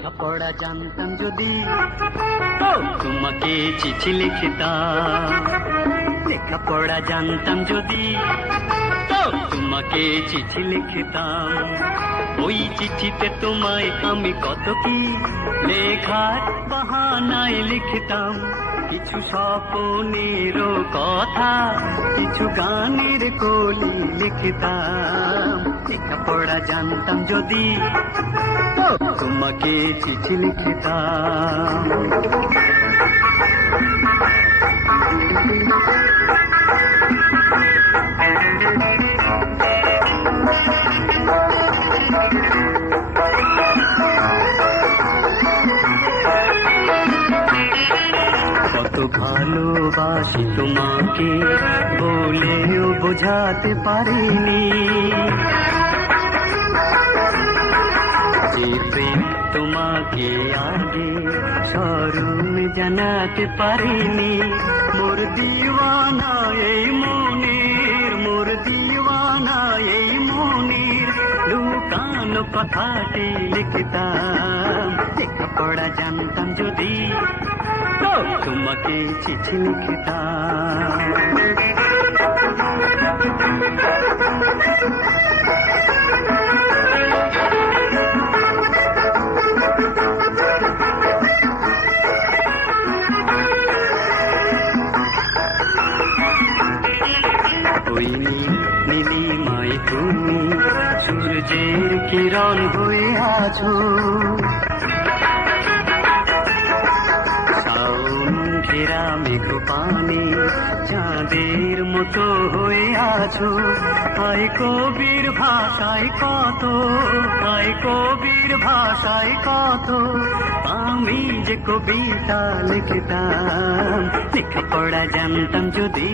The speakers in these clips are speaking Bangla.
লেখাপড়া জানতাম যদি তোমাকে চিঠি লিখতাম। লেখাপড়া জানতাম যদি তোমাকে চিঠি লিখতাম। ওই চিঠিতে তোমায় আমি কত কি লেখার বাহানায় লিখতাম। কিছু স্বপ্নেরও কথা, কিছু গানের কলি লিখতাম। লেখাপড়া জানতাম যদি তোমাকে চিঠি লিখতাম। কত ভালোবাসি তোমাকে বলেও বোঝাতে পারিনি। যে প্রেম তোমাকে আগে স্মরণ জানাতে পারিনি। মোর দিওয়ানা এই মনের, মোর দিওয়ানা এই মনের লুকানো কথাটি লিখতাম। লেখাপড়া জানতাম যদি তোমাকে চিঠি লিখতাম। ওই নীলিমায় তুমি সূর্যের কিরণ হয়ে আছো। ঘেরা মেঘ পানি চাঁদের মতো হয়ে আছো। আয় কবির ভাষায় কত, আয় কবির ভাষায় কত আমি যে কবিতা লিখতাম। লেখাপড়া জানতাম যদি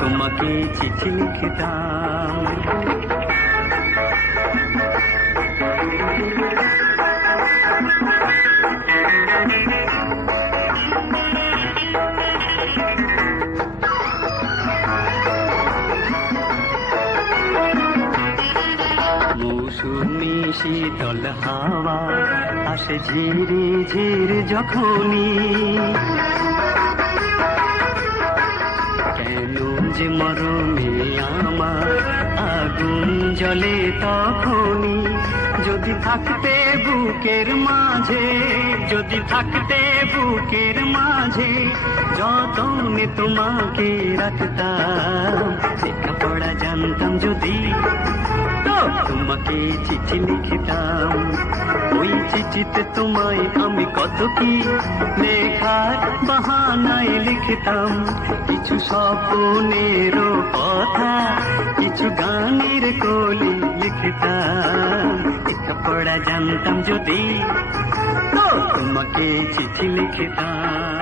তোমাকে চিঠি লিখতাম। মৌসুমী শীতল হাওয়া আসে ঝিরি ঝির যখনই। কেন যে মরমে আমার আগুন জ্বলে তখনই। যদি থাকতে বুকের মাঝে, যদি থাকতে বুকের মাঝে যতনে তোমাকে রাখতাম। লেখাপড়া জানতাম যদি তোমাকে চিঠি লিখতাম। ওই চিঠিতে তোমায় আমি কত কি লেখার বাহানায় লিখতাম। কিছু স্বপ্নেরও কথা, কিছু গানের কলি লিখতাম। লেখাপড়া জানতাম যদি তোমাকে চিঠি লিখতাম।